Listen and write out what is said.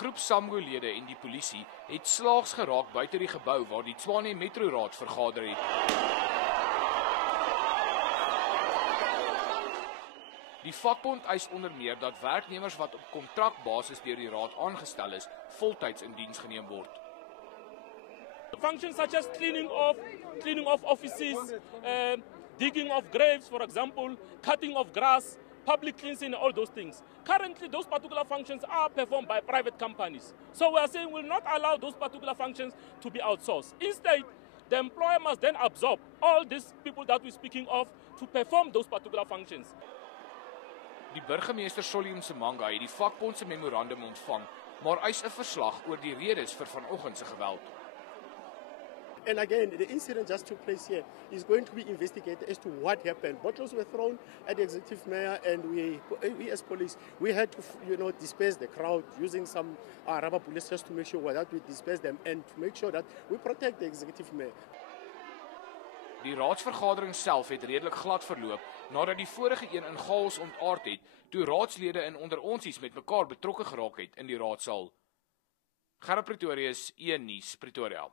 groep SAMRO-lede en die polisie het slaags geraak buite die gebou waar die Tshwane Metroraad vergader het. Die vakbond eis onder meer dat werknemers wat op kontrakbasis deur die raad aangestel is, voltyds in diens geneem word. Functions such as cleaning of offices, digging of graves, for example, cutting of grass, public cleansing, all those things. Currently, those particular functions are performed by private companies. So we are saying we will not allow those particular functions to be outsourced. Instead, the employer must then absorb all these people that we're speaking of to perform those particular functions. Die burgemeester Solly Msimanga het die vakbond se memorandum ontvang, maar eis 'n verslag oor die redes vir vanoggend se geweld. And again, the incident just took place here is going to be investigated as to what happened. Bottles were thrown at the executive mayor, and we as police, we had to, disperse the crowd using some rubber bullets just to make sure that we disperse them and to make sure that we protect the executive mayor. Die raadsvergadering self het redelik glad verloop nadat die vorige een in chaos ontaard het toe raadslede in onderonsies met mekaar betrokke geraak het in die raadsaal. Gerard Pretorius, 1 Nuus, Pretoria.